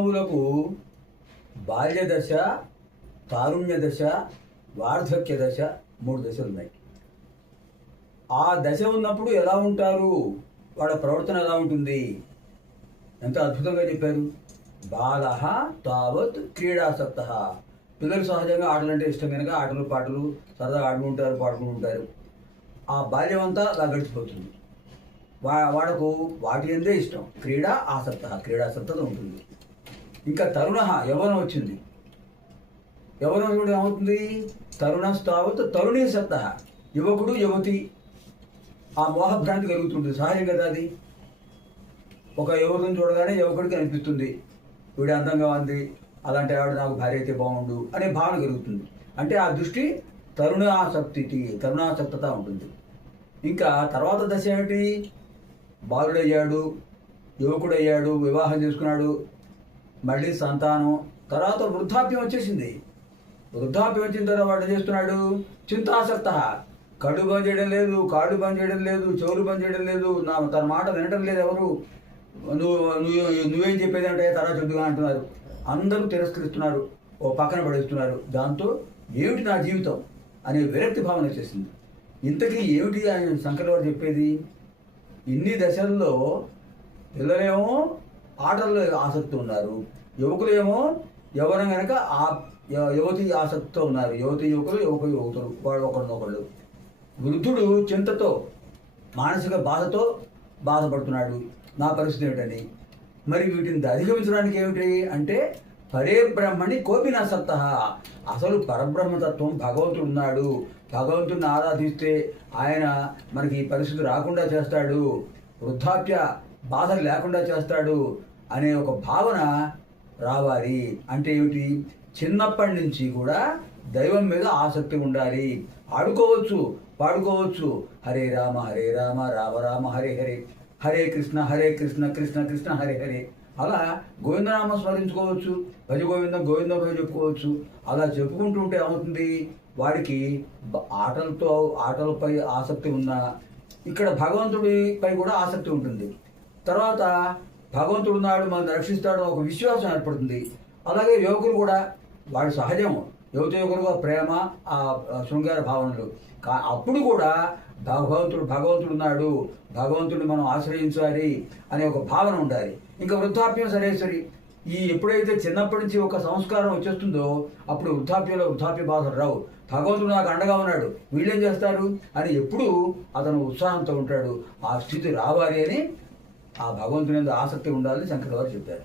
మానవులకు బాల్య దశ, తారుణ్య దశ, వార్ధక్య దశ, 3 దశలు ఉన్నాయి. ఆ దశ ఉన్నప్పుడు ఎలా ఉంటారు, వాళ్ళ ప్రవర్తన ఎలా ఉంటుంది, ఎంత అద్భుతంగా చెప్పారు. బాలః తావత్ క్రీడాసక్తః. పిల్లలు సహజంగా ఆటలు అంటే ఇష్టం కనుక ఆటలు పాటలు సరదాగా ఆడుకుంటారు, పాడుకుంటూ ఉంటారు. ఆ బాల్యం అంతా అలా గడిచిపోతుంది. వాడకు వాటి అందే ఇష్టం, క్రీడాసక్తత ఉంటుంది. ఇంకా తరుణ, యవ్వనం వచ్చింది. యవ్వనం కూడా ఏమవుతుంది, తరుణస్తావత్ తరుణీసక్త. యువకుడు యువతి ఆ మోహభ్రాంతి కలుగుతుంటుంది, సహజం కదా అది. ఒక యువకుని చూడగానే యువకుడికి అనిపిస్తుంది వీడు అందంగా ఉంది, అలాంటి ఆవిడ నాకు భార్య అయితే బాగుండు అనే భావన కలుగుతుంది. అంటే ఆ దృష్టి తరుణాసక్తత ఉంటుంది. ఇంకా తర్వాత దశ ఏమిటి, బాలుడయ్యాడు, యువకుడయ్యాడు, వివాహం చేసుకున్నాడు, మళ్ళీ సంతానం, తర్వాత వృద్ధాప్యం వచ్చేసింది. వృద్ధాప్యం వచ్చిన తర్వాత వాడు చేస్తున్నాడు చింతాసక్త. కళ్ళు బంద్ చేయడం లేదు, కాళ్ళు బంద్ చేయడం లేదు, చెవులు బంద్ చేయడం లేదు, తన మాట వినడం లేదు. ఎవరు నువ్వేం చెప్పేది అంటే తర్వాత చెద్దుగా అంటున్నారు, అందరూ తిరస్కరిస్తున్నారు, ఓ పక్కన పడేస్తున్నారు. దాంతో ఏమిటి నా జీవితం అనే విరక్తి భావన వచ్చేసింది. ఇంతకీ ఏమిటి ఆయన శంకర్ వారు చెప్పేది, ఇన్ని దశల్లో పిల్లలేమో ఆటల్లో ఆసక్తి ఉన్నారు, యువకులేమో యవ్వనం కనుక యువతి ఆసక్తితో ఉన్నారు, యువకులు వాళ్ళు ఒకరినొకళ్ళు. వృద్ధుడు చింతతో మానసిక బాధతో బాధపడుతున్నాడు, నా పరిస్థితి ఏమిటని. మరి వీటిని అధిగమించడానికి ఏమిటి అంటే పరే బ్రహ్మణి కోపినాసక్త. అసలు పరబ్రహ్మతత్వం భగవంతుడు ఉన్నాడు, భగవంతుడిని ఆరాధిస్తే ఆయన మనకి ఈ పరిస్థితి రాకుండా చేస్తాడు, వృద్ధాప్య బాధలు లేకుండా చేస్తాడు అనే ఒక భావన రావాలి. అంటే ఏమిటి, చిన్నప్పటి నుంచి కూడా దైవం మీద ఆసక్తి ఉండాలి. ఆడుకోవచ్చు, పాడుకోవచ్చు, హరే రామ రామ రామ హరే హరే, హరే కృష్ణ కృష్ణ కృష్ణ హరే హరే. అలా గోవిందనామ స్మరించుకోవచ్చు, భజ గోవిందం గోవిందం భజ చెప్పుకోవచ్చు. అలా చెప్పుకుంటుంటే ఏమవుతుంది, వాడికి ఆటలపై ఆసక్తి ఉన్నా ఇక్కడ భగవంతుడిపై కూడా ఆసక్తి ఉంటుంది. తర్వాత భగవంతుడు ఉన్నాడు, మనల్ని రక్షిస్తాడు ఒక విశ్వాసం ఏర్పడుతుంది. అలాగే యువకులు కూడా వాడు సహజం, యువకులుగా ప్రేమ, ఆ శృంగార భావనలు. అప్పుడు కూడా భగవంతుడు ఉన్నాడు, భగవంతుడిని మనం ఆశ్రయించాలి అనే ఒక భావన ఉండాలి. ఇంకా వృద్ధాప్యం సరే ఎప్పుడైతే చిన్నప్పటి నుంచి ఒక సంస్కారం వచ్చేస్తుందో అప్పుడు వృద్ధాప్య బాధలు రావు. భగవంతుడు నాకు అండగా ఉన్నాడు, వీళ్ళేం చేస్తారు అని ఎప్పుడు అతను ఉత్సాహంతో ఉంటాడు. ఆ స్థితి రావాలి అని ఆ భగవంతుని ఆసక్తి ఉండాలని శంకర్ గారు చెప్పారు.